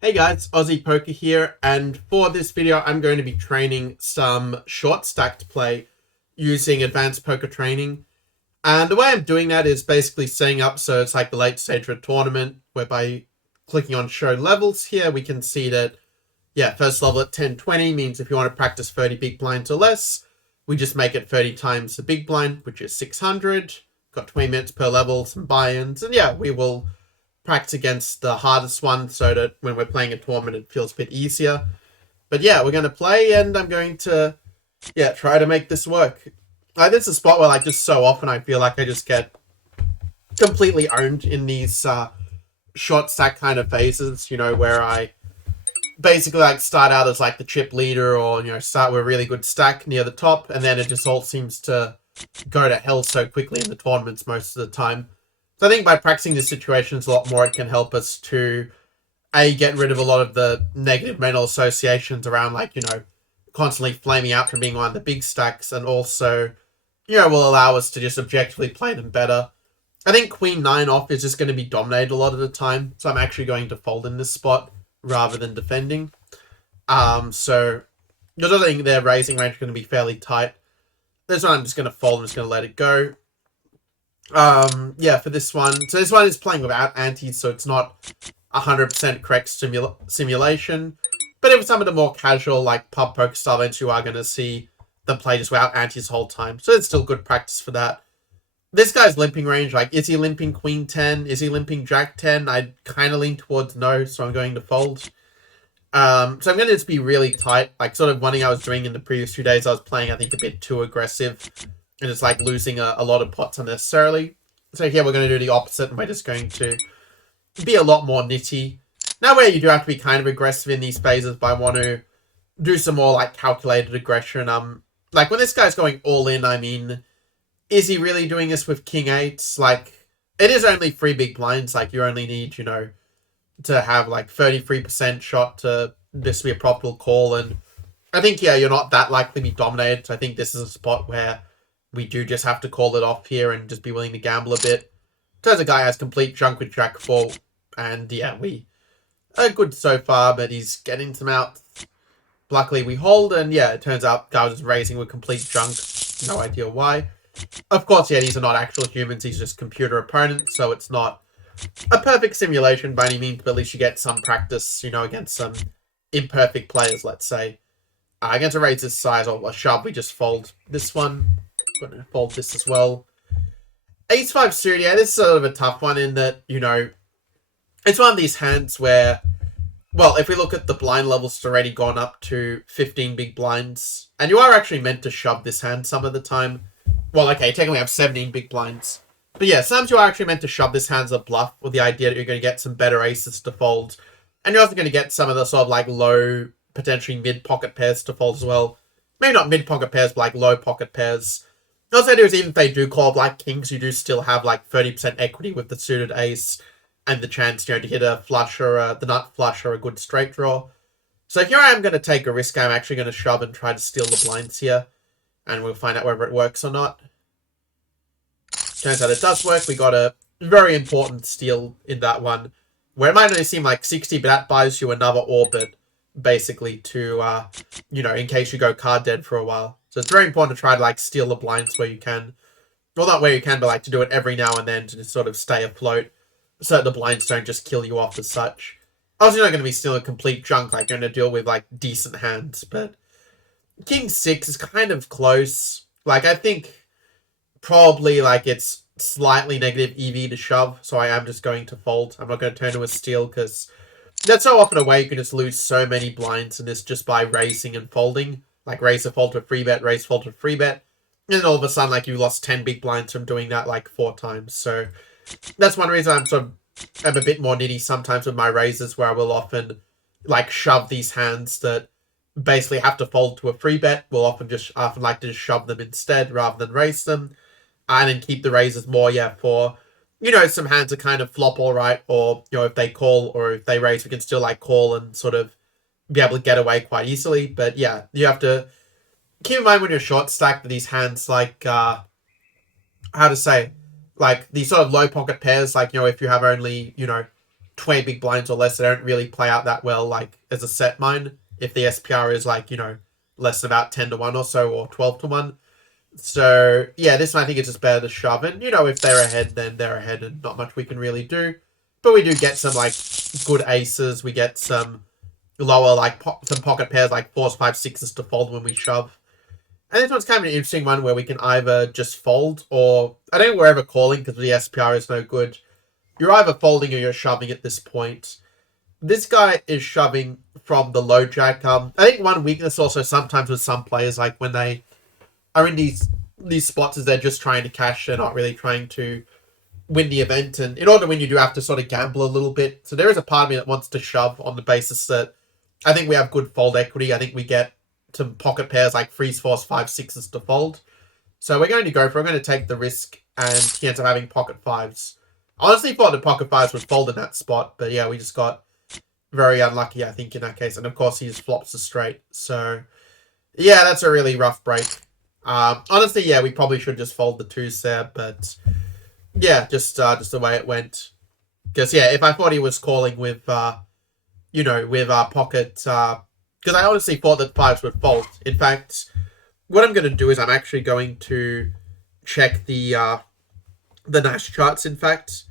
Hey guys, Aussie Poker here, and for this video I'm going to be training some short stacked play using Advanced Poker Training. And the way I'm doing that is basically setting up so it's like the late stage of a tournament, whereby clicking on show levels here, we can see that, first level at 1020 means if you want to practice 30 big blinds or less, we just make it 30 times the big blind, which is 600. Got 20 minutes per level, some buy-ins, and we will practice against the hardest one so that when we're playing a tournament it feels a bit easier. But we're going to play and I'm going to try to make this work. Like, this is a spot where just so often I feel like I just get completely owned in these short stack kind of phases, where I basically start out as the chip leader, or start with a really good stack near the top, and then it just all seems to go to hell so quickly in the tournaments most of the time. So I think by practicing these situations a lot more, it can help us to get rid of a lot of the negative mental associations around constantly flaming out from being one of the big stacks, and also will allow us to just objectively play them better. I think Queen 9 off is just going to be dominated a lot of the time, so I'm actually going to fold in this spot rather than defending. So because I think their raising range is going to be fairly tight. This one I'm just going to fold. I'm just going to let it go. For this one, so this one is playing without antes, so it's not 100% correct simulation. But if some of the more casual, pub poker style events, you are going to see them play just without antes the whole time. So it's still good practice for that. This guy's limping range, is he limping Queen 10? Is he limping Jack 10? I kind of lean towards no, so I'm going to fold. So I'm going to just be really tight. Sort of one thing I was doing in the previous few days, I was playing, I think, a bit too aggressive. And it's losing a lot of pots unnecessarily. So here we're going to do the opposite, and we're just going to be a lot more nitty. Now where you do have to be kind of aggressive in these phases, but I want to do some more calculated aggression. When this guy's going all in, I mean, is he really doing this with King 8? It is only 3 big blinds. You only need, to have 33% shot to this be a profitable call. And I think, you're not that likely to be dominated. So I think this is a spot where we do just have to call it off here and just be willing to gamble a bit. Turns a guy has complete junk with Jack 4. And we are good so far, but he's getting some out. Luckily we hold, and it turns out guy was raising with complete junk. No idea why. Of course, these are not actual humans, he's just computer opponents, so it's not a perfect simulation by any means, but at least you get some practice, against some imperfect players, let's say. Against a raise this size or a shove, we just fold this one. I'm going to fold this as well. Ace-5 suited, this is sort of a tough one in that, it's one of these hands where, well, if we look at the blind levels, it's already gone up to 15 big blinds. And you are actually meant to shove this hand some of the time. Well, okay, technically I have 17 big blinds. But sometimes you are actually meant to shove this hand as a bluff with the idea that you're going to get some better aces to fold. And you're also going to get some of the sort of low, potentially mid-pocket pairs to fold as well. Maybe not mid-pocket pairs, but low pocket pairs. The other idea is even if they do call up kings, you do still have 30% equity with the suited ace and the chance, to hit a flush or the nut flush or a good straight draw. So here I am going to take a risk. I'm actually going to shove and try to steal the blinds here. And we'll find out whether it works or not. Turns out it does work. We got a very important steal in that one, where it might only seem like 60, but that buys you another orbit, basically, to, in case you go card dead for a while. So it's very important to try to, steal the blinds where you can. Well, not where you can, but, to do it every now and then to just sort of stay afloat, so that the blinds don't just kill you off as such. Obviously, you're not going to be stealing complete junk, you're going to deal with, decent hands, but King 6 is kind of close. I think probably, it's slightly negative EV to shove, so I am just going to fold. I'm not going to turn to a steal, because that's so often a way you can just lose so many blinds in this just by raising and folding. Raise a fold to a free bet, raise fold to a free bet. And then all of a sudden, you lost 10 big blinds from doing that, 4 times. So that's one reason I'm a bit more nitty sometimes with my raises, where I will often, shove these hands that basically have to fold to a free bet. We'll often like to just shove them instead rather than raise them. And then keep the raises more, for, some hands that kind of flop all right, or, if they call or if they raise, we can still, call and sort of be able to get away quite easily. But, you have to keep in mind when you're short stacked that these hands, how to say, these sort of low pocket pairs, if you have only, 20 big blinds or less, they don't really play out that well, like, as a set mine. If the SPR is, like, less than about 10 to 1 or so, or 12 to 1. So, yeah, this one I think it's just better to shove. And, if they're ahead, then they're ahead and not much we can really do. But we do get some, like, good aces. We get some lower, like, some pocket pairs, like 4s, 5s, 6s to fold when we shove. And this one's kind of an interesting one where we can either just fold or... I don't think we're ever calling because the SPR is no good. You're either folding or you're shoving at this point. This guy is shoving from the low jack. I think one weakness also sometimes with some players, like when they are in these spots, is they're just trying to cash. They're not really trying to win the event. And in order to win, you do have to sort of gamble a little bit. So there is a part of me that wants to shove on the basis that I think we have good fold equity. I think we get some pocket pairs like 3s, 4s, 5s, 6s to fold. So we're going to go for it. We're going to take the risk, and he ends up having pocket 5s. I honestly thought the pocket 5s would fold in that spot, but yeah, we just got very unlucky, I think, in that case. And of course, he just flops a straight. So yeah, that's a really rough break. Honestly, yeah, we probably should just fold the 2s there, but yeah, just the way it went. Because yeah, if I thought he was calling with, with pocket, because I honestly thought that 5s would fold. In fact, what I'm going to do is I'm actually going to check the Nash charts, in fact,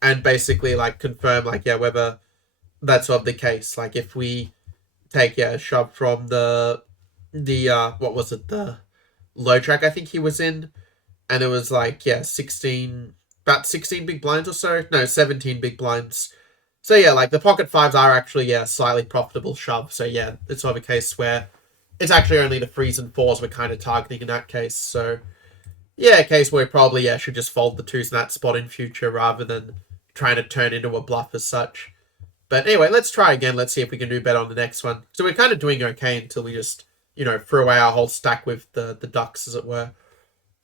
and basically, like, confirm, like, yeah, whether that's sort of the case. Like, if we take, a shove from the what was it, the low track I think he was in, and it was, like, about 16 big blinds or so. No, 17 big blinds. So, yeah, like, the pocket 5s are actually, slightly profitable shove. So, yeah, it's sort of a case where it's actually only the 3s and 4s we're kind of targeting in that case. So, yeah, a case where we probably, should just fold the 2s in that spot in future rather than trying to turn into a bluff as such. But anyway, let's try again. Let's see if we can do better on the next one. So we're kind of doing okay until we just, threw away our whole stack with the ducks, as it were.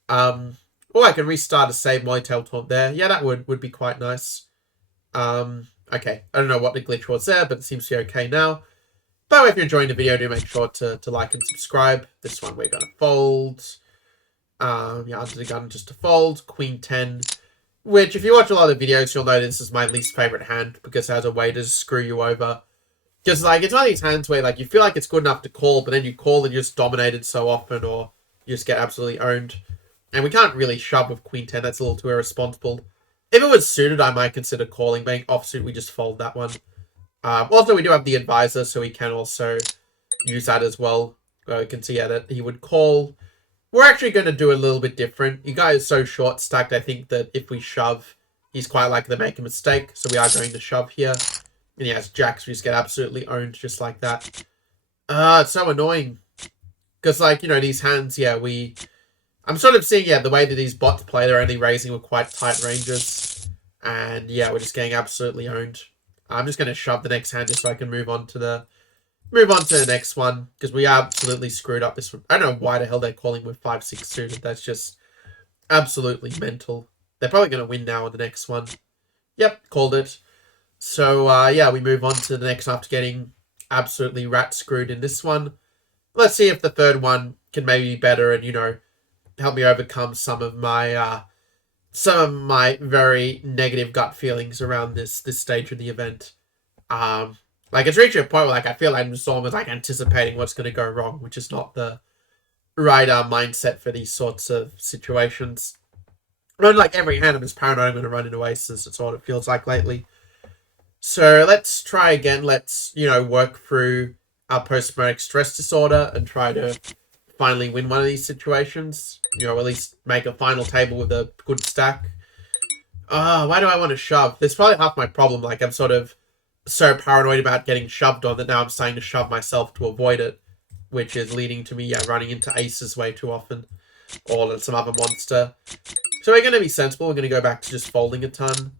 Or I can restart a save Molly-Tail Taunt there. Yeah, that would be quite nice. Okay, I don't know what the glitch was there, but it seems to be okay now. By the way, if you're enjoying the video, do make sure to like and subscribe. This one we're going to fold. Under the gun just to fold. Queen 10. Which, if you watch a lot of videos, you'll know this is my least favorite hand because it has a way to screw you over. Because, like, it's one of these hands where, like, you feel like it's good enough to call, but then you call and you're just dominated so often, or you just get absolutely owned. And we can't really shove with Queen 10. That's a little too irresponsible. If it was suited, I might consider calling. Being offsuit, we just fold that one. Also, we do have the advisor, so we can also use that as well. You can see that he would call. We're actually going to do a little bit different. You guys are so short stacked, I think that if we shove, he's quite likely to make a mistake. So we are going to shove here. And he has jacks, we just get absolutely owned just like that. It's so annoying. Because, like, these hands, I'm sort of seeing, the way that these bots play, they're only raising with quite tight ranges. And, we're just getting absolutely owned. I'm just going to shove the next hand just so I can move on to the next one, because we absolutely screwed up this one. I don't know why the hell they're calling with 5-6 suited. That's just absolutely mental. They're probably going to win now on the next one. Yep, called it. So, we move on to the next after getting absolutely rat screwed in this one. Let's see if the third one can maybe be better and, help me overcome some of my very negative gut feelings around this stage of the event. Like, it's reaching a point where, like, I feel like I'm just almost, like, anticipating what's going to go wrong, which is not the right mindset for these sorts of situations. But, like, every hand, I'm just paranoid I'm going to run into aces. That's what it feels like lately. So, let's try again. Let's, work through our post-traumatic stress disorder and try to finally win one of these situations. At least make a final table with a good stack. Why do I want to shove? There's probably half my problem. Like, I'm sort of so paranoid about getting shoved on that now I'm starting to shove myself to avoid it, which is leading to me running into aces way too often, or some other monster. So we're going to be sensible. We're going to go back to just folding a ton.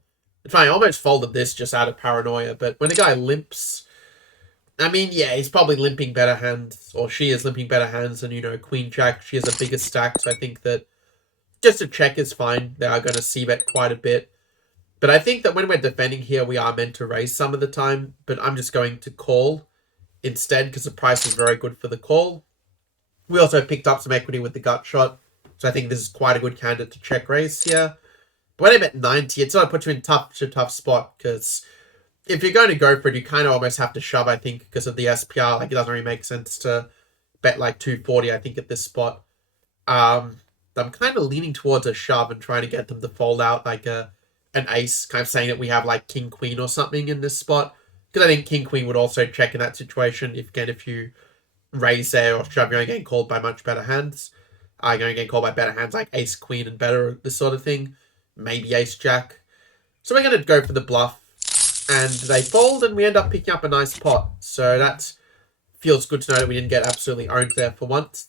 It's fine, I almost folded this just out of paranoia, but when the guy limps, I mean, he's probably limping better hands, or she is limping better hands than, Queen Jack. She has a bigger stack, so I think that just a check is fine. They are going to c-bet quite a bit. But I think that when we're defending here, we are meant to raise some of the time. But I'm just going to call instead because the price is very good for the call. We also picked up some equity with the gut shot. So I think this is quite a good candidate to check raise here. But when I'm at 90, it sort of puts you in tough spot because if you're going to go for it, you kind of almost have to shove, I think, because of the SPR. Like, it doesn't really make sense to bet like 240, I think, at this spot. I'm kind of leaning towards a shove and trying to get them to fold out like an ace, kind of saying that we have like king queen or something in this spot. Because I think king queen would also check in that situation. If you raise there or shove, you're getting called by much better hands. You're going to get called by better hands like ace queen and better, this sort of thing. Maybe ace jack. So we're going to go for the bluff. And they fold, and we end up picking up a nice pot. So that feels good to know that we didn't get absolutely owned there for once.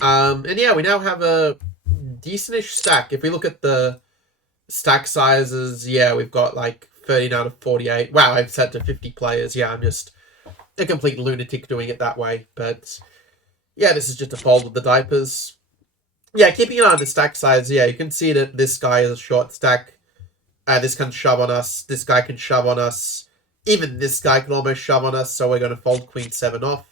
And yeah, we now have a decentish stack. If we look at the stack sizes, yeah, we've got like 13 out of 48. Wow, I've set to 50 players. Yeah, I'm just a complete lunatic doing it that way. But yeah, this is just a fold with the diapers. Yeah, keeping an eye on the stack size, yeah, you can see that this guy is a short stack. This can shove on us. This guy can shove on us. Even this guy can almost shove on us, so we're going to fold queen 7 off.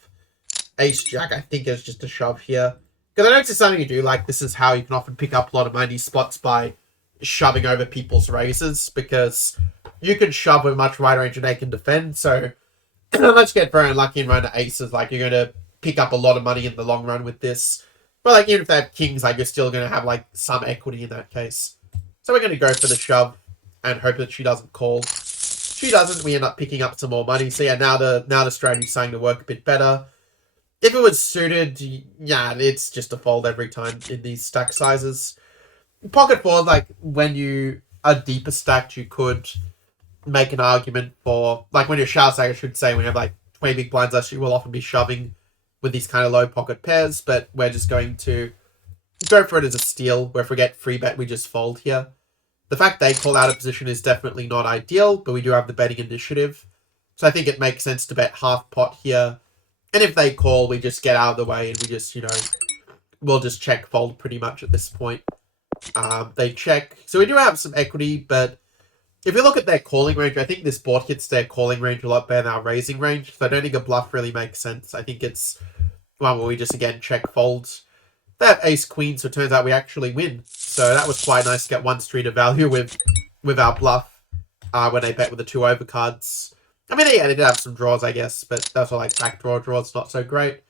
Ace jack, I think, is just a shove here. Because I know it's something you do, like, this is how you can often pick up a lot of money spots by shoving over people's raises, because you can shove with much wider range than they can defend, so let's get very unlucky and run to aces, like, you're going to pick up a lot of money in the long run with this. But, like, even if they have kings, like, you're still going to have, like, some equity in that case. So we're going to go for the shove and hope that she doesn't call. She doesn't, we end up picking up some more money. So yeah, now the strategy's starting to work a bit better. If it was suited, yeah, it's just a fold every time in these stack sizes. Pocket fours, like, when you are deeper stacked, you could make an argument for, like, when you're shallow stack, I should say, when you have, like, 20 big blinds less, you will often be shoving with these kind of low pocket pairs, but we're just going to go for it as a steal, where if we get free bet, we just fold here. The fact they call out a position is definitely not ideal, but we do have the betting initiative. So I think it makes sense to bet half pot here. And if they call, we just get out of the way and we just, we'll just check fold pretty much at this point. They check. So we do have some equity, but if you look at their calling range, I think this board hits their calling range a lot better than our raising range. So I don't think a bluff really makes sense. I think it's one where we just, again, check folds. They have ace queen, so it turns out we actually win. So that was quite nice to get one street of value with our bluff when they bet with the 2 overcards. I mean, yeah, they did have some draws, I guess, but that's all like backdoor draws, not so great.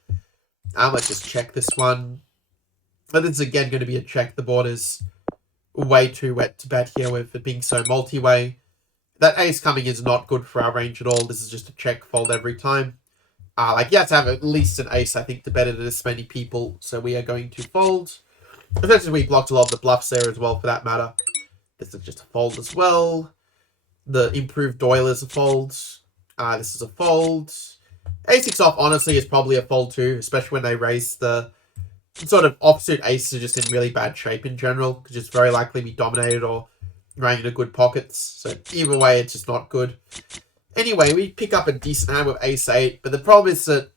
Let's just check this one. But this is again going to be a check. The board is way too wet to bet here with it being so multi-way. That ace coming is not good for our range at all. This is just a check fold every time. You have to have at least an ace, I think, to bet it at this many people. So we are going to fold. Essentially, we blocked a lot of the bluffs there as well, for that matter. This is just a fold as well. The improved Doyle is a fold. This is a fold. A6 off, honestly, is probably a fold too, especially when they raise the sort of offsuit aces are just in really bad shape in general, because it's very likely to be dominated or running into good pockets. So either way, it's just not good. Anyway, we pick up a decent hand with ace-8, but the problem is that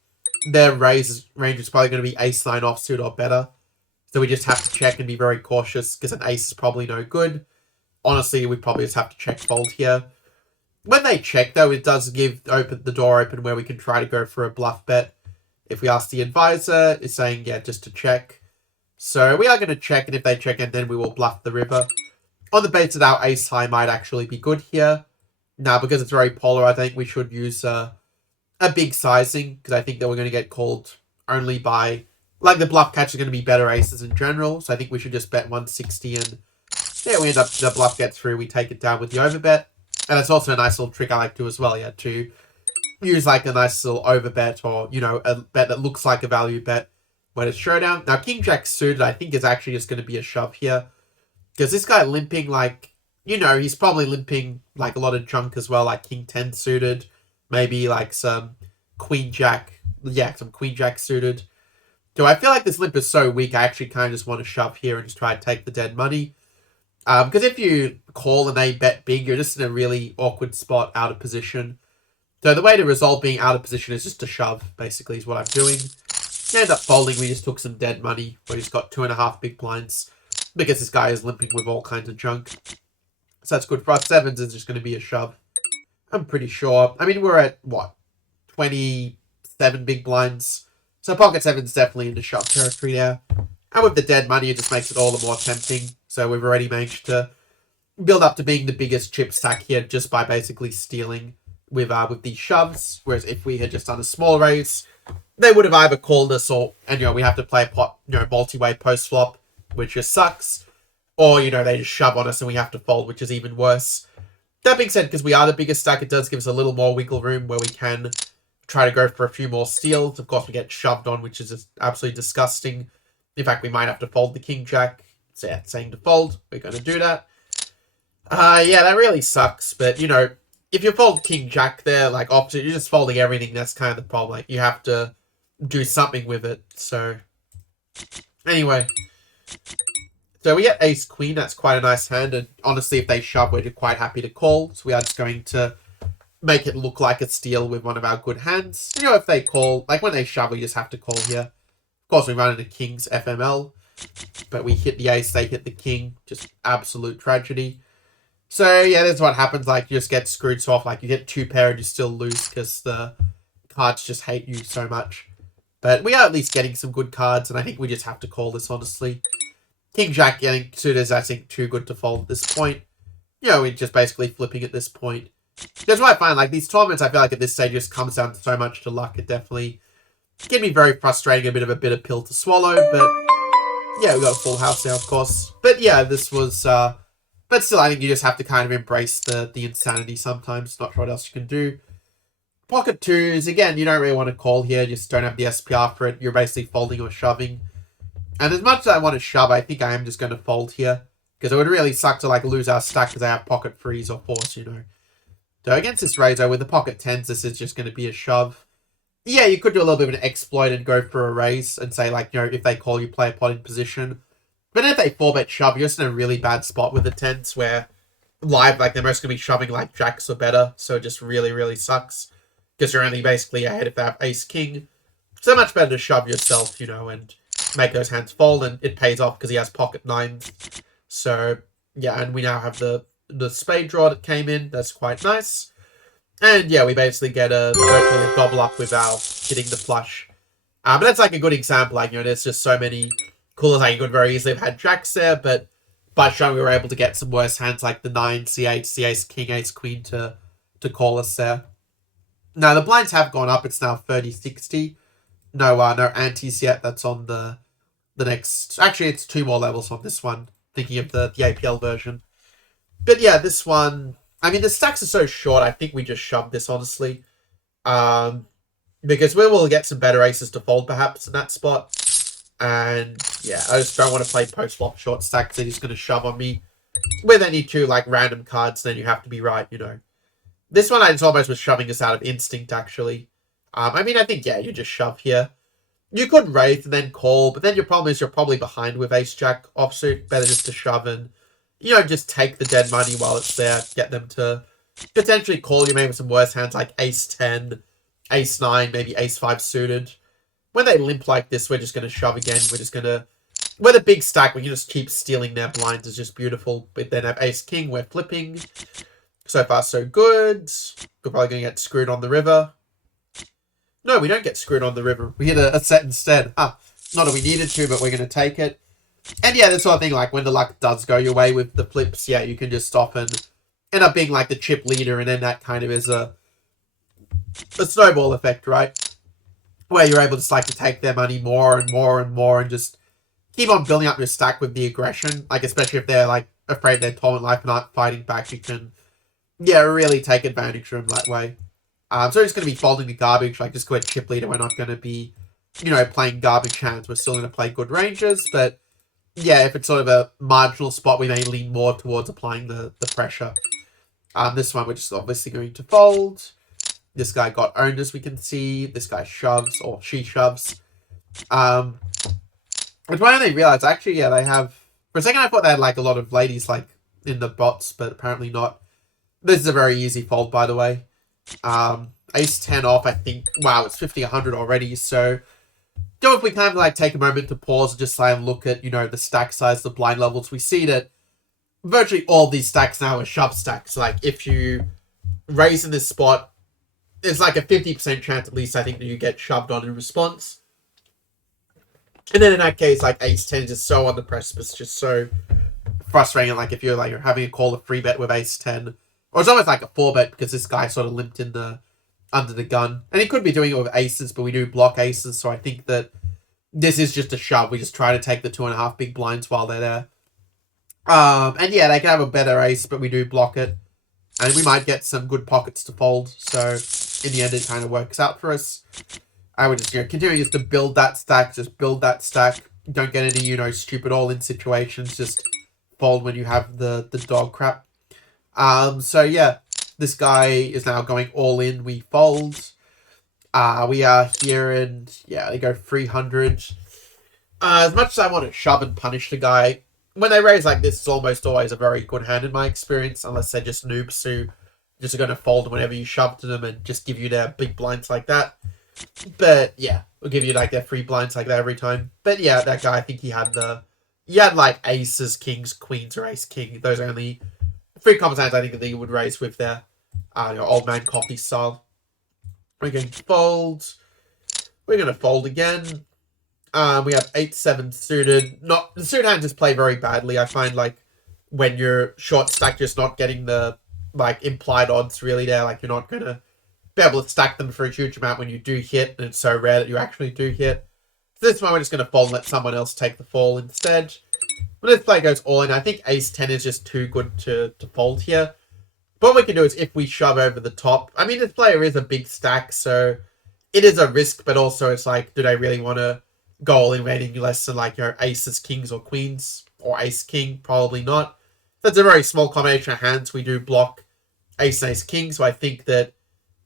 their range is probably going to be ace-9 offsuit or better. So we just have to check and be very cautious, because an ace is probably no good. Honestly, we probably just have to check fold here. When they check, though, it does give the door open where we can try to go for a bluff bet. If we ask the advisor, it's saying, yeah, just to check. So we are going to check, and if they check, and then we will bluff the river. On the basis that our ace-high might actually be good here. Now, because it's very polar, I think we should use a big sizing, because I think that we're going to get called only by, like, the bluff catch is going to be better aces in general, so I think we should just bet 160, and yeah, we end up, the bluff gets through, we take it down with the overbet, and it's also a nice little trick I like to do as well, yeah, to use, like, a nice little overbet, or, a bet that looks like a value bet when it's showdown. Now, King Jack suited, I think, is actually just going to be a shove here, because this guy limping, like, he's probably limping, like, a lot of junk as well, like King 10 suited, maybe, like, some Queen Jack, some Queen Jack suited. So I feel like this limp is so weak, I actually kind of just want to shove here and just try to take the dead money. Because if you call and they bet big, you're just in a really awkward spot, out of position. So the way to resolve being out of position is just to shove, basically, is what I'm doing. You end up folding, we just took some dead money, we just got 2.5 big blinds, because this guy is limping with all kinds of junk. So that's good for us. Sevens is just going to be a shove. I'm pretty sure. I mean, we're at, 27 big blinds. So pocket seven's definitely into shove territory there. And with the dead money, it just makes it all the more tempting. So we've already managed to build up to being the biggest chip stack here just by basically stealing with these shoves. Whereas if we had just done a small raise, they would have either called us and we have to play a pot, multi-way post flop, which just sucks. Or, they just shove on us and we have to fold, which is even worse. That being said, because we are the biggest stack, it does give us a little more wiggle room where we can try to go for a few more steals. Of course, we get shoved on, which is just absolutely disgusting. In fact, we might have to fold the king jack. So yeah, saying to fold, we're going to do that. Yeah, that really sucks. But, if you fold king jack there, like opposite, you're just folding everything. That's kind of the problem. Like, you have to do something with it. So, anyway. So we get ace queen. That's quite a nice hand. And honestly, if they shove, we're quite happy to call. So we are just going to make it look like a steal with one of our good hands. If they call, like when they shove, we just have to call here. Of course, we run into king's FML. But we hit the ace, they hit the king. Just absolute tragedy. So, yeah, that's what happens. Like, you just get screwed soft. Like, you get two pair and you still lose because the cards just hate you so much. But we are at least getting some good cards, and I think we just have to call this, honestly. King Jack getting suited is, I think, too good to fold at this point. We're just basically flipping at this point. That's why I find, like, these tournaments, I feel like at this stage just comes down to so much to luck. It definitely can be very frustrating, a bit of a bitter pill to swallow, but yeah, we got a full house now, of course. But yeah, this was, but still, I think you just have to kind of embrace the insanity sometimes. Not sure what else you can do. Pocket twos, again, you don't really want to call here. You just don't have the SPR for it. You're basically folding or shoving. And as much as I want to shove, I think I am just going to fold here. Because it would really suck to, like, lose our stack because I have pocket threes or fours, So against this raiser, with the pocket tens, this is just going to be a shove. Yeah, you could do a little bit of an exploit and go for a raise and say, like, if they call, you play a pot in position. But if they 4-bet shove, you're just in a really bad spot with the tens where live, like, they're most going to be shoving, like, jacks or better. So it just really, really sucks. Because you're only basically ahead if they have ace-king. So much better to shove yourself, and make those hands fold. And it pays off because he has pocket nines. So, yeah, and we now have the spade draw that came in. That's quite nice. And yeah, we basically get virtually a double up with our hitting the flush. But that's like a good example. Like, there's just so many coolers. Like, you could very easily have had jacks there, but by showing we were able to get some worse hands like the 9, C8, the ace, king, ace, queen to call us there. Now, the blinds have gone up. It's now 30-60. No antes yet. That's on the next... Actually, it's 2 more levels on this one. Thinking of the APL version. But yeah, this one... I mean, the stacks are so short, I think we just shoved this, honestly. Because we will get some better aces to fold, perhaps, in that spot. And, yeah, I just don't want to play post-flop short stacks. They're just going to shove on me with any 2, like, random cards. Then you have to be right, This one, I just almost was shoving us out of instinct, actually. I mean, I think, yeah, you just shove here. You could raise and then call, but then your problem is you're probably behind with ace-jack offsuit. Better just to shove and... just take the dead money while it's there. Get them to potentially call you maybe with some worse hands like ace-10, ace-9, maybe ace-5 suited. When they limp like this, we're just going to shove again. We're just going to... With a big stack, we can just keep stealing their blinds. It's just beautiful. But then have ace-king, we're flipping. So far, so good. We're probably going to get screwed on the river. No, we don't get screwed on the river. We hit a set instead. Not that we needed to, but we're going to take it. And yeah, that sort of thing, like when the luck does go your way with the flips, yeah, you can just stop and end up being like the chip leader, and then that kind of is a snowball effect, right? Where you're able just like to take their money more and more and more and just keep on building up your stack with the aggression. Like, especially if they're like afraid their tournament life and aren't fighting back, you can, yeah, really take advantage of them that way. So we're just going to be folding the garbage, like just go ahead chip leader. We're not going to be, playing garbage hands. We're still going to play good ranges, but yeah, if it's sort of a marginal spot, we may lean more towards applying the pressure. This one, we're just obviously going to fold. This guy got owned, as we can see. This guy shoves, or she shoves. Which when they realize, actually, yeah, they have... For a second, I thought they had, like, a lot of ladies, like, in the bots, but apparently not. This is a very easy fold, by the way. Ace-10 off, I think... Wow, it's 50-100 already, so... If we kind of like take a moment to pause and just like look at, the stack size, the blind levels, we see that virtually all these stacks now are shove stacks. Like if you raise in this spot, it's like a 50% chance at least, I think, that you get shoved on in response. And then in that case, like ace-10 is just so on the precipice, just so frustrating. Like if you're like having a call a free bet with ace-10 Or it's almost like a 4-bet because this guy sort of limped in the under the gun. And he could be doing it with aces, but we do block aces, so I think that this is just a shove. We just try to take the 2.5 big blinds while they're there. And yeah, they can have a better ace, but we do block it. And we might get some good pockets to fold. So in the end, it kind of works out for us. I would just, continuing just to build that stack. Just build that stack. Don't get any, stupid all-in situations. Just fold when you have the dog crap. So yeah, this guy is now going all in. We fold. We are here and yeah, they go 300. As much as I want to shove and punish the guy, when they raise like this, it's almost always a very good hand in my experience, unless they're just noobs who just are going to fold whenever you shove to them and just give you their big blinds like that. But yeah, we'll give you like their free blinds like that every time. But yeah, that guy, I think he had like aces, kings, queens, or ace king. Those are only 3 common hands I think that he would raise with their old man coffee style. We're going to fold. We're going to fold again. We have 8-7 suited. The suited hands just play very badly. I find like when you're short stack, just not getting the like implied odds really there. Like you're not gonna be able to stack them for a huge amount when you do hit, and it's so rare that you actually do hit. So this one we're just gonna fold and let someone else take the fall instead. When this play goes all in, I think ace 10 is just too good to fold here. But what we can do is if we shove over the top. I mean, this player is a big stack, so it is a risk, but also it's like, do they really want to go all in rating less than like aces, kings, or queens, or ace king? Probably not. That's a very small combination of hands. We do block ace and ace king, so I think that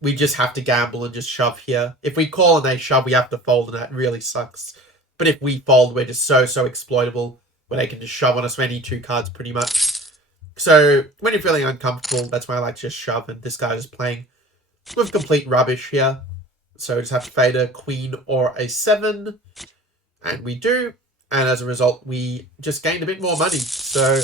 we just have to gamble and just shove here. If we call and they shove, we have to fold, and that really sucks. But if we fold, we're just so exploitable, where they can just shove on us with any 2 cards pretty much. So when you're feeling uncomfortable, that's why I like to just shove, and this guy is playing with complete rubbish here. So we just have to fade a queen or a 7. And we do. And as a result, we just gained a bit more money. So,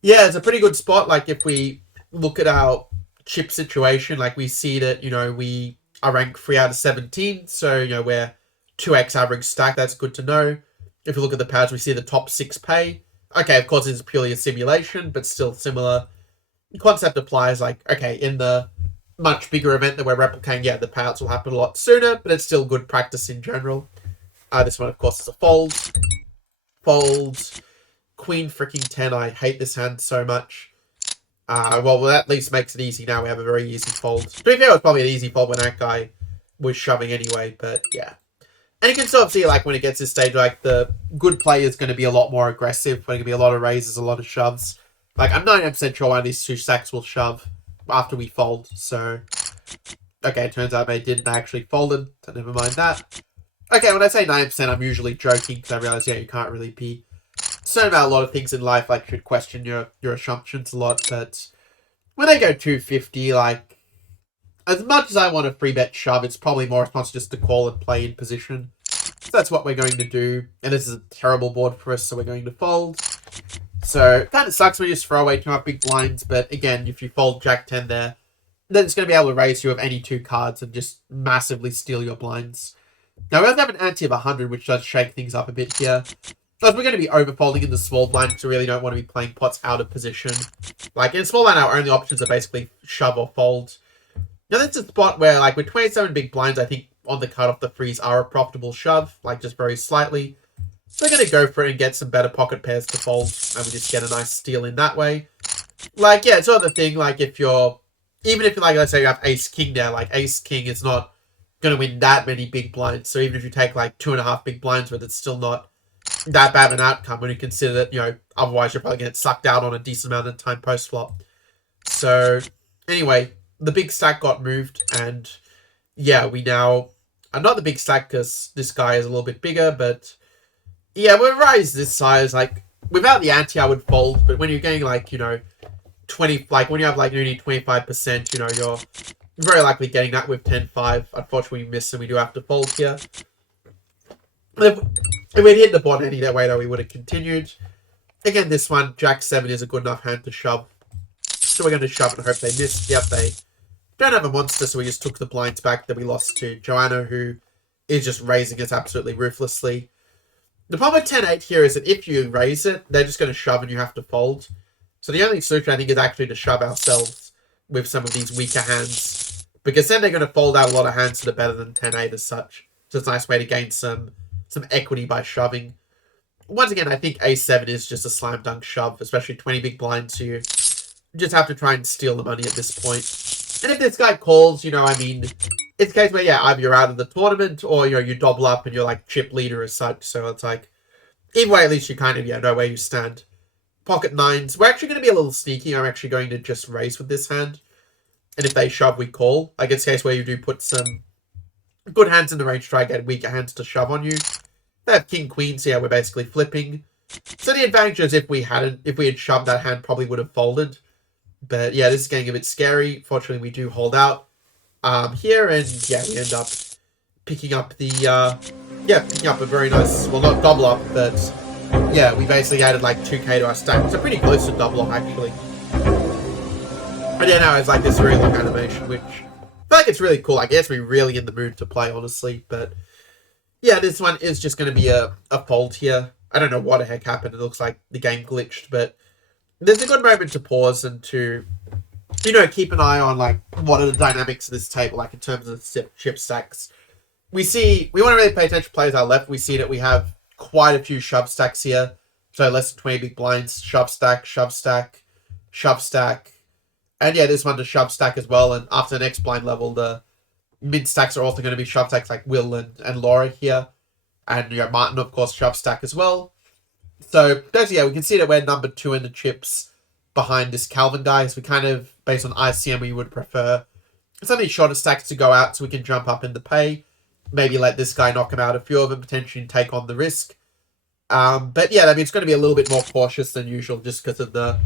yeah, it's a pretty good spot. Like, if we look at our chip situation, like, we see that, we are ranked 3 out of 17. So, we're 2x average stack. That's good to know. If we look at the pads, we see the top 6 pay. Okay, of course, it's purely a simulation, but still similar. The concept applies, like, okay, in the much bigger event that we're replicating, yeah, the payouts will happen a lot sooner, but it's still good practice in general. This one, of course, is a fold. Fold. Queen freaking 10. I hate this hand so much. Well, that at least makes it easy now. We have a very easy fold. To be fair, it was probably an easy fold when that guy was shoving anyway, but yeah. And you can sort of see, like, when it gets to this stage, like, the good player is going to be a lot more aggressive. There's going to be a lot of raises, a lot of shoves. Like, I'm 99% sure one of these 2 stacks will shove after we fold, so... Okay, it turns out they didn't actually folded, so never mind that. Okay, when I say 9%, I'm usually joking, because I realize, yeah, you can't really be certain about a lot of things in life, like, you should question your assumptions a lot, but when they go 250, like, as much as I want a free bet shove, it's probably more responsible just to call and play in position. So that's what we're going to do, and this is a terrible board for us, so we're going to fold. So, it kind of sucks when you just throw away 2 big blinds, but again, if you fold Jack 10 there, then it's going to be able to raise you with any 2 cards and just massively steal your blinds. Now, we have an ante of 100, which does shake things up a bit here. Because we're going to be overfolding in the small blind, because we really don't want to be playing pots out of position. Like, in small blind, our only options are basically shove or fold. Now, that's a spot where, like, with 27 big blinds, I think on the cutoff, the threes are a profitable shove, like, just very slightly. So we're going to go for it and get some better pocket pairs to fold, and we just get a nice steal in that way. Like, yeah, it's sort of the thing, like, if you're... Even if, like, let's say you have ace-king there, like, ace-king is not going to win that many big blinds. So even if you take, like, 2.5 big blinds with it, it's still not that bad of an outcome when you consider that, otherwise you're probably going to get sucked out on a decent amount of time post-flop. So, anyway, the big stack got moved, and, yeah, we now... not the big stack, because this guy is a little bit bigger, but... Yeah, we'll raise this size, like, without the ante, I would fold, but when you're getting, like, 20, like, when you have, like, nearly 25%, you're very likely getting that with 10-5. Unfortunately, we miss, and we do have to fold here. If we'd hit the board any that way, though, we would have continued. Again, this one, Jack 7 is a good enough hand to shove. So we're going to shove and hope they miss. Yep, they don't have a monster, so we just took the blinds back that we lost to Joanna, who is just raising us absolutely ruthlessly. The problem with 10-8 here is that if you raise it, they're just going to shove and you have to fold. So the only solution, I think, is actually to shove ourselves. with some of these weaker hands, because then they're going to fold out a lot of hands that are better than 10-8 as such. So it's a nice way to gain some equity by shoving. Once again, I think A7 is just a slam dunk shove, especially 20 big blinds. You just have to try and steal the money at this point. And if this guy calls, I mean, it's a case where, either you're out of the tournament or, you double up and you're like chip leader as such. So it's like, either way, at least you kind of, know where you stand. Pocket nines. We're actually going to be a little sneaky. I'm actually going to just raise with this hand. And if they shove, we call. Like, it's a case where you do put some good hands in the range, try to get weaker hands to shove on you. They have king, queen, so we're basically flipping. So the advantage is if we had shoved, that hand probably would have folded. But this is getting a bit scary. Fortunately, we do hold out here, and we end up picking up picking up a very nice, well, not double up, but we basically added like 2k to our stack. So pretty close to double up, actually. But now it's like this really long animation, which I feel like it's really cool. I guess we're really in the mood to play, honestly. But this one is just going to be a fold here. I don't know what the heck happened. It looks like the game glitched, but there's a good moment to pause and to, keep an eye on like what are the dynamics of this table, like in terms of the chip stacks. We want to really pay attention to players on our left. We see that we have quite a few shove stacks here. So less than 20 big blinds, shove stack, shove stack, shove stack. And this one to shove stack as well. And after the next blind level, the mid stacks are also going to be shove stacks like Will and Laura here. And Martin, of course, shove stack as well. So basically, we can see that we're number 2 in the chips behind this Calvin guy. So we kind of, based on ICM, we would prefer some of these shorter stacks to go out so we can jump up in the pay. Maybe let this guy knock him out, a few of them, potentially take on the risk. But I mean, it's going to be a little bit more cautious than usual just because of the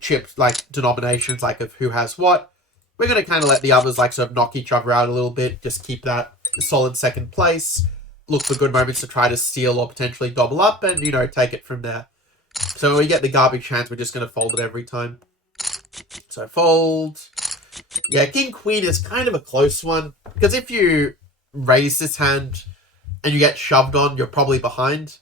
chips, like denominations, like of who has what. We're going to kind of let the others like sort of knock each other out a little bit, just keep that solid second place. Look for good moments to try to steal or potentially double up and, take it from there. So when we get the garbage hands, we're just going to fold it every time. So fold. King, queen is kind of a close one. Because if you raise this hand and you get shoved on, you're probably behind.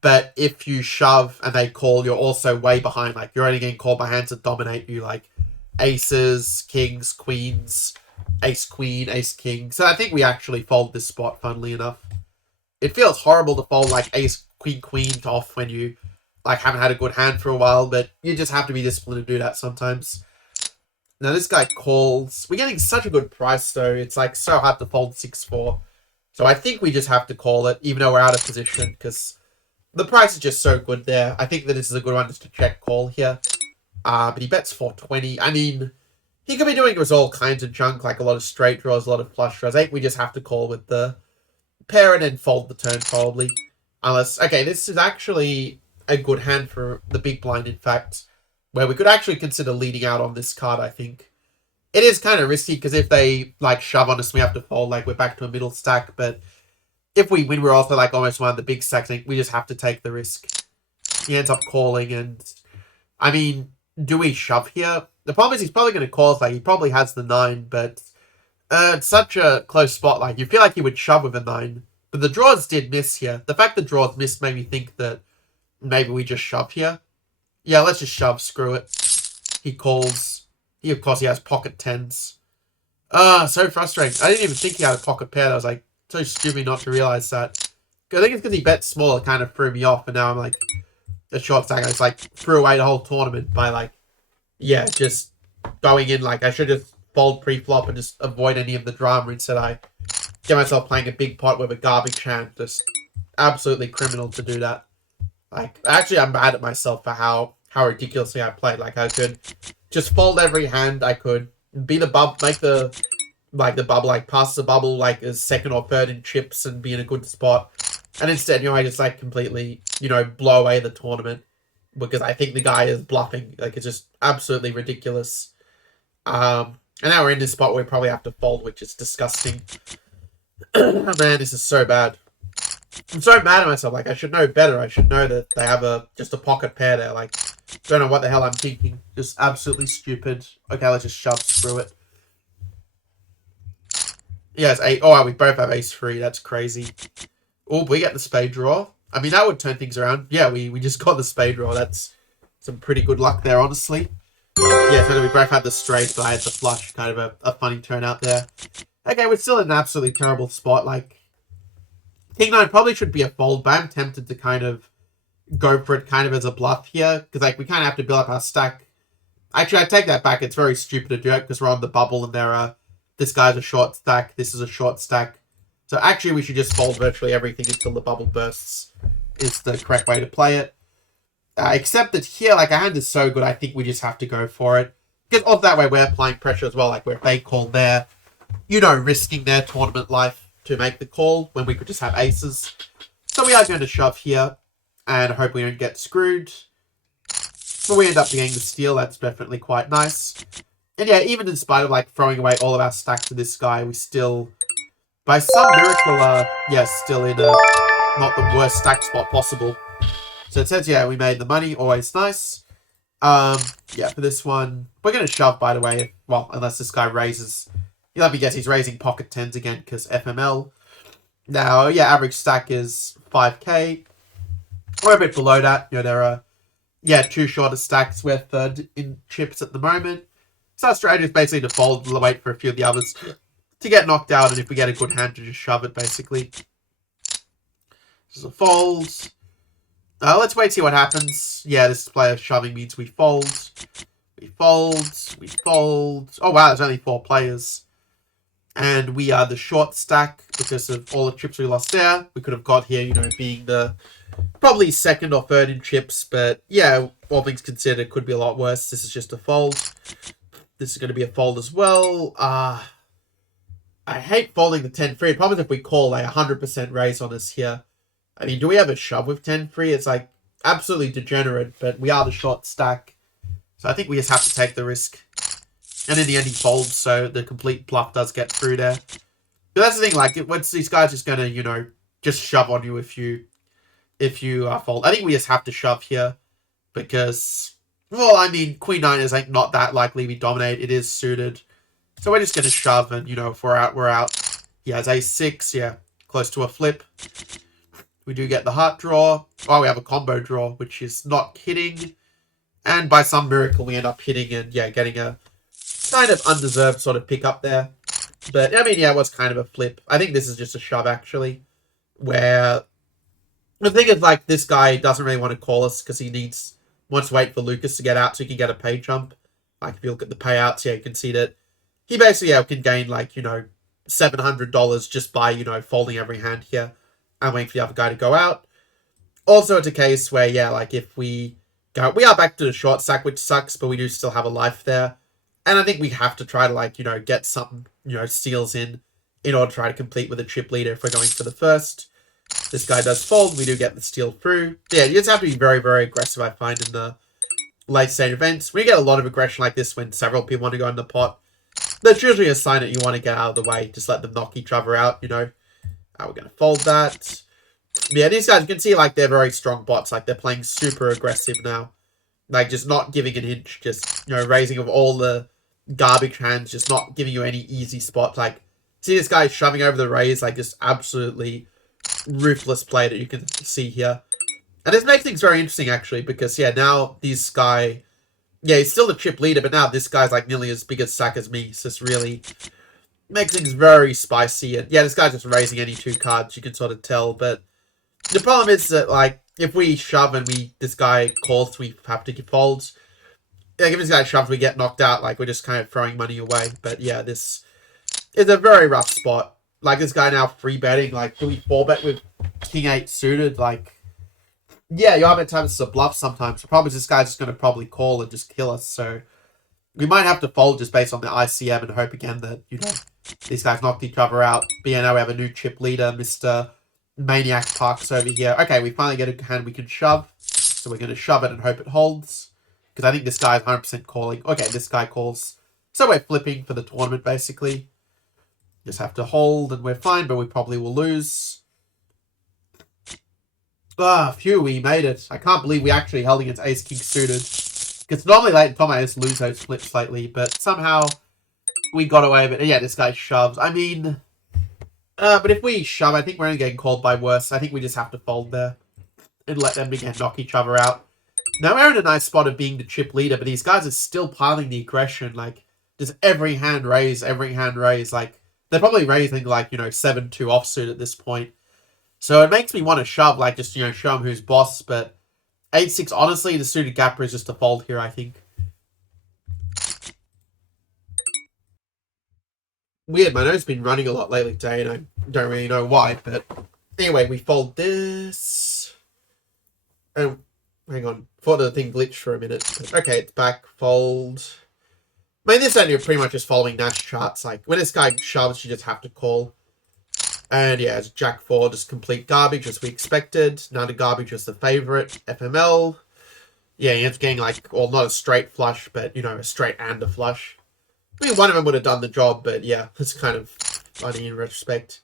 But if you shove and they call, you're also way behind. Like, you're only getting called by hands that dominate you, like aces, kings, queens, ace, queen, ace, king. So I think we actually fold this spot, funnily enough. It feels horrible to fold like ace, queen, queen off when you like haven't had a good hand for a while, but you just have to be disciplined to do that sometimes. Now this guy calls. We're getting such a good price though. It's like so hard to fold 6-4. So I think we just have to call it, even though we're out of position, because the price is just so good there. I think that this is a good one just to check call here. But he bets 420. I mean, he could be doing us all kinds of junk, like a lot of straight draws, a lot of flush draws. I think we just have to call with the pair and then fold the turn, probably. Unless, okay, this is actually a good hand for the big blind, in fact, where we could actually consider leading out on this card, I think. It is kind of risky, because if they, like, shove on us, we have to fold, like, we're back to a middle stack, but if we win, we're also, like, almost one of the big stacks. I think we just have to take the risk. He ends up calling, and, I mean, do we shove here? The problem is he's probably going to call, like, he probably has the 9, but it's such a close spot. Like, you feel like he would shove with a 9, but the draws did miss here. The fact the draws missed made me think that maybe we just shove here. Yeah, let's just shove. Screw it. He calls. Of course, he has pocket 10s. So frustrating. I didn't even think he had a pocket pair. I was like, so stupid not to realize that. I think it's because he bet small. It kind of threw me off, and now I'm like, the short stack. I just like threw away the whole tournament by like, just going in. Like, I should just fold pre-flop and just avoid any of the drama. Instead, I get myself playing a big pot with a garbage hand. Just absolutely criminal to do that. Like, actually, I'm mad at myself for how ridiculously I played. Like, I could just fold every hand. I could be the bubble, make the bubble, like pass the bubble like as second or third in chips and be in a good spot. And instead, I just like completely, blow away the tournament because I think the guy is bluffing. Like, it's just absolutely ridiculous. And now we're in this spot where we probably have to fold, which is disgusting. Man, this is so bad. I'm so mad at myself. Like, I should know better. I should know that they have just a pocket pair there. Like, don't know what the hell I'm thinking. Just absolutely stupid. Okay, let's just shove through it. Yeah, it's 8. Oh, we both have ace-3. That's crazy. Oh, we get the spade draw. I mean, that would turn things around. Yeah, we just got the spade draw. That's some pretty good luck there, honestly. Yeah, so we both had the straight, but I had the flush. Kind of a funny turnout there. Okay, we're still in an absolutely terrible spot. Like, King 9 probably should be a fold, but I'm tempted to kind of go for it kind of as a bluff here. Because, like, we kind of have to build up our stack. Actually, I take that back. It's very stupid to do it because we're on the bubble and this guy's a short stack. This is a short stack. So actually, we should just fold virtually everything until the bubble bursts is the correct way to play it. Except that here, like, our hand is so good, I think we just have to go for it. Because of that way, we're applying pressure as well. Like, we're big call there. Risking their tournament life to make the call when we could just have aces. So we are going to shove here and hope we don't get screwed. But we end up getting the steal. That's definitely quite nice. And yeah, even in spite of, like, throwing away all of our stacks to this guy, we still, by some miracle, still in a not the worst stack spot possible. So it says, yeah, we made the money. Always nice. Yeah, for this one, we're going to shove, by the way. Well, unless this guy raises. You'll have to guess he's raising pocket tens again because FML. Now, yeah, average stack is 5k. We're a bit below that. There are, two shorter stacks. We're third in chips at the moment. So our strategy is basically to fold, wait for a few of the others to get knocked out, and if we get a good hand, to just shove it, basically. This is a fold. Let's wait, see what happens. Yeah, this player shoving means we fold. We fold. We fold. Oh, wow, there's only 4 players. And we are the short stack because of all the chips we lost there. We could have got here, being the probably second or third in chips. But, yeah, all things considered, it could be a lot worse. This is just a fold. This is going to be a fold as well. I hate folding the 10-3. The problem is if we call a 100% raise on us here. I mean, do we have a shove with 10-3? It's like absolutely degenerate, but we are the short stack. So I think we just have to take the risk. And in the end, he folds, so the complete bluff does get through there. But that's the thing, like, once these guys just going to, just shove on you if you fold. I think we just have to shove here because, well, I mean, Queen 9 is like not that likely we dominate. It is suited. So we're just going to shove, and, if we're out, we're out. He has ace-6, yeah, close to a flip. We do get the heart draw. Oh, we have a combo draw, which is not hitting. And by some miracle, we end up hitting and, getting a kind of undeserved sort of pick up there. But, I mean, it was kind of a flip. I think this is just a shove, actually. Where the thing is, like, this guy doesn't really want to call us because he wants to wait for Lucas to get out so he can get a pay jump. Like, if you look at the payouts, you can see that he basically can gain, like, $700 just by, folding every hand here and waiting for the other guy to go out. Also, it's a case where, like, if we are back to the short stack, which sucks, but we do still have a life there. And I think we have to try to, like, get some, steals in order to try to complete with a chip leader if we're going for the first. This guy does fold. We do get the steal through. Yeah, you just have to be very, very aggressive, I find, in the late stage events. We get a lot of aggression like this when several people want to go in the pot. That's usually a sign that you want to get out of the way. Just let them knock each other out, we're going to fold that. Yeah, these guys, you can see, like, they're very strong bots. Like, they're playing super aggressive now. Like, just not giving an inch. Just, raising of all the garbage hands. Just not giving you any easy spot. Like, see this guy shoving over the raise. Like, just absolutely ruthless play that you can see here. And this makes things very interesting, actually. Because, now this guy... Yeah, he's still the chip leader. But now this guy's, like, nearly as big a stack as me. So this really makes things very spicy. And, this guy's just raising any 2 cards. You can sort of tell. But the problem is that, like, if we shove and this guy calls, we have to fold. Like, if this guy shoves, we get knocked out. Like, we're just kind of throwing money away. But, this is a very rough spot. Like, this guy now free betting. Like, do we 4-bet with King 8 suited? Like, you have at times it's a bluff sometimes. The problem is this guy's just going to probably call and just kill us. So, we might have to fold just based on the ICM and hope again that, these guys knocked each other out. But, now we have a new chip leader, Mr. Maniac Parks over here. Okay, we finally get a hand we can shove. So we're going to shove it and hope it holds. Because I think this guy is 100% calling. Okay, this guy calls. So we're flipping for the tournament, basically. Just have to hold and we're fine, but we probably will lose. Phew, we made it. I can't believe we actually held against Ace-King suited. Because normally late in Tom, I just lose those flips slightly. But somehow we got away with it. Yeah, this guy shoves. I mean... but if we shove, I think we're only getting called by worse. I think we just have to fold there. And let them again knock each other out. Now we're in a nice spot of being the chip leader, but these guys are still piling the aggression. Like, just every hand raise, every hand raise. Like, they're probably raising, like, 7-2 offsuit at this point. So it makes me want to shove, like, just, show him who's boss. But 8-6, honestly, the suited gapper is just a fold here, I think. Weird, my note's been running a lot lately today, and I don't really know why. But anyway, we fold this. Oh, hang on. Thought the thing glitched for a minute. Okay, it's back. Fold. I mean, this end you're pretty much just following Nash charts. Like, when this guy shoves, you just have to call. And yeah, it's Jack 4, just complete garbage as we expected. Now the garbage is the favorite. FML. Yeah, he ends up getting, like, well, not a straight flush, but, a straight and a flush. I mean, one of them would have done the job, but yeah, it's kind of funny in retrospect.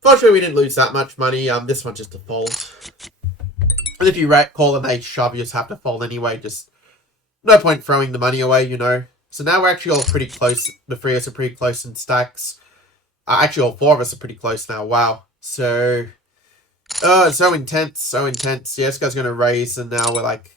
Fortunately, we didn't lose that much money. This one's just a fold. And if you call and they shove, you just have to fold anyway. Just no point throwing the money away, So now we're actually all pretty close. The three of us are pretty close in stacks. Actually, all four of us are pretty close now. Wow. So, it's so intense, so intense. Yeah, this guy's going to raise, and now we're like...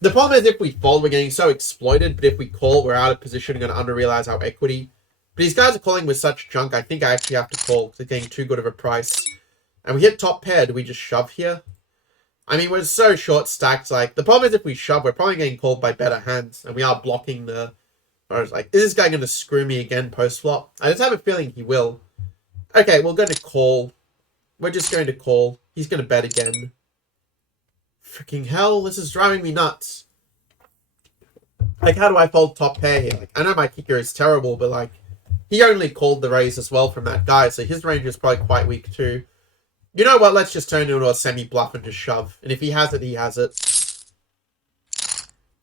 The problem is if we fold, we're getting so exploited, but if we call, we're out of position and going to under-realize our equity. But these guys are calling with such junk, I think I actually have to call, because they're getting too good of a price. And we hit top pair, do we just shove here? I mean, we're so short stacked, like, the problem is if we shove, we're probably getting called by better hands, and we are blocking the... I was like, is this guy going to screw me again post-flop? I just have a feeling he will. Okay, we're going to call. We're just going to call. He's going to bet again. Freaking hell, this is driving me nuts. Like, how do I fold top pair here? Like, I know my kicker is terrible, but, like, he only called the raise as well from that guy, so his range is probably quite weak too. You know what, let's just turn it into a semi-bluff and just shove. And if he has it, he has it.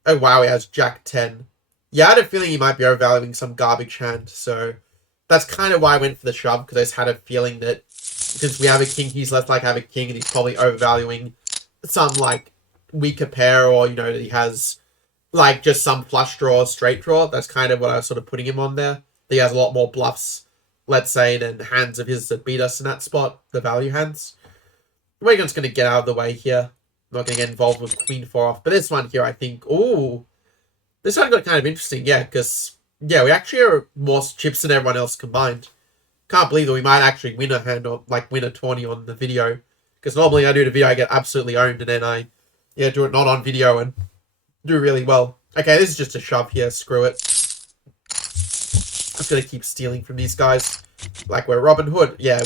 Oh, wow, he has Jack 10. Yeah, I had a feeling he might be overvaluing some garbage hand, so that's kind of why I went for the shove, because I just had a feeling that since we have a king, he's less like have a king, and he's probably overvaluing some, like, weaker pair, or, that he has, like, just some flush draw or straight draw. That's kind of what I was sort of putting him on there. He has a lot more bluffs, let's say, than hands of his that beat us in that spot, the value hands. We're just going to get out of the way here. I'm not going to get involved with queen 4 off. But this one here, I think, ooh, this one got kind of interesting, yeah, because, yeah, we actually are more chips than everyone else combined. Can't believe that we might actually win a hand, or, like, win a 20 on the video. Because normally I do the video, I get absolutely owned, and then I, do it not on video and do really well. Okay, this is just a shove here, screw it. I'm just going to keep stealing from these guys. Like we're Robin Hood. Yeah,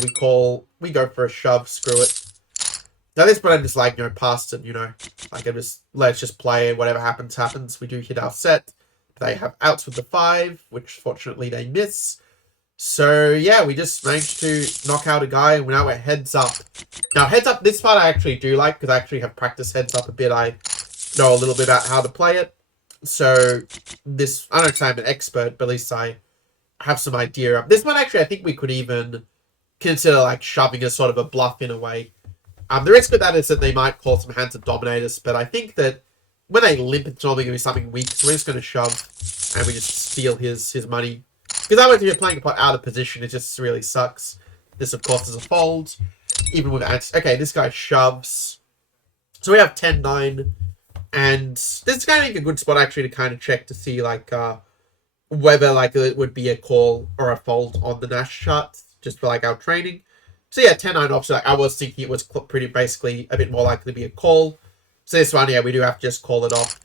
we go for a shove, screw it. Now this point I'm just like, past it, like let's just play, whatever happens, happens. We do hit our set. They have outs with the 5, which fortunately they miss. So yeah, we just managed to knock out a guy. Now we're heads up. Now heads up, this part I actually do like, because I actually have practiced heads up a bit. I know a little bit about how to play it. So this, I don't say I'm an expert, but at least I have some idea. This one actually, I think we could even consider like shoving as sort of a bluff in a way. The risk with that is that they might call some hands that dominate us, but I think that when they limp, it's normally going to be something weak, so we're just going to shove, and we just steal his money. Because otherwise, if you're playing a pot out of position, it just really sucks. This, of course, is a fold, even with anti. Okay, this guy shoves. So we have 10-9, and this is kind of like a good spot, actually, to kind of check to see, like, whether, like, it would be a call or a fold on the Nash chart, just for, like, our training. So yeah, 10-9 offset, like, I was thinking it was pretty basically a bit more likely to be a call. So this one, yeah, we do have to just call it off.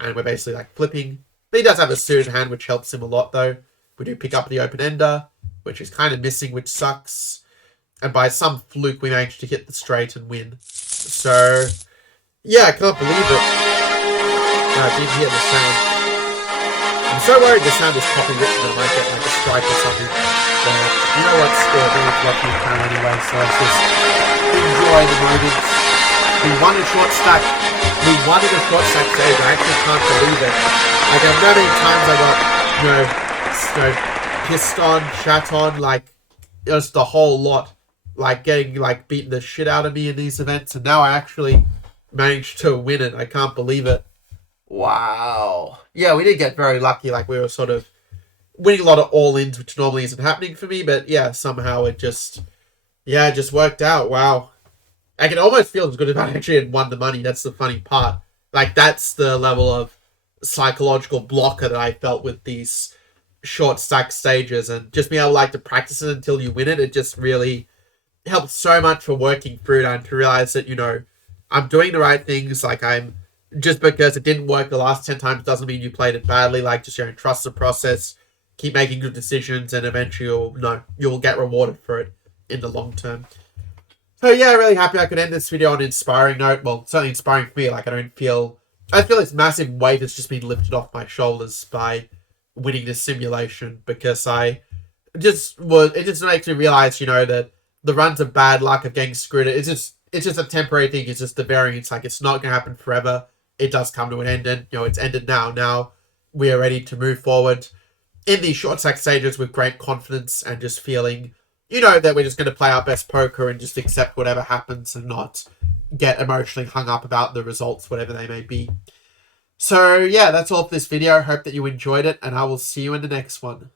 And we're basically like flipping. But he does have a suited hand, which helps him a lot though. We do pick up the open ender, which is kind of missing, which sucks. And by some fluke, we managed to hit the straight and win. So, yeah, I can't believe it. No, I didn't hear the sound. I'm so worried the sound is copywritten and I might get like a strike or something. But you know what? Still, we're watching the channel anyway, so let's just enjoy the moment. We won a short stack. We won in a short stack stage. I actually can't believe it. Like, I know many times I got, pissed on, shat on, like, just the whole lot. Like, getting, like, beaten the shit out of me in these events. And now I actually managed to win it. I can't believe it. Wow. Yeah, we did get very lucky. Like, we were sort of winning a lot of all-ins, which normally isn't happening for me. But, yeah, somehow it just worked out. Wow. I can almost feel as good if I actually had won the money. That's the funny part. Like, that's the level of psychological blocker that I felt with these short stack stages, and just being able to practice it until you win it. It just really helps so much for working through it and to realize that, I'm doing the right things. I'm just because it didn't work the last 10 times doesn't mean you played it badly. Just, trust the process, keep making good decisions, and eventually you'll get rewarded for it in the long term. So yeah, really happy I could end this video on an inspiring note. Well, certainly inspiring for me. I feel this massive weight has just been lifted off my shoulders by winning this simulation, because it just makes me realize, that the runs of bad luck of getting screwed, it's just a temporary thing. It's just the variance. It's not going to happen forever. It does come to an end, and it's ended now. Now we are ready to move forward in these short stack stages with great confidence, and just feeling, that we're just going to play our best poker and just accept whatever happens and not get emotionally hung up about the results, whatever they may be. So yeah, that's all for this video. I hope that you enjoyed it, and I will see you in the next one.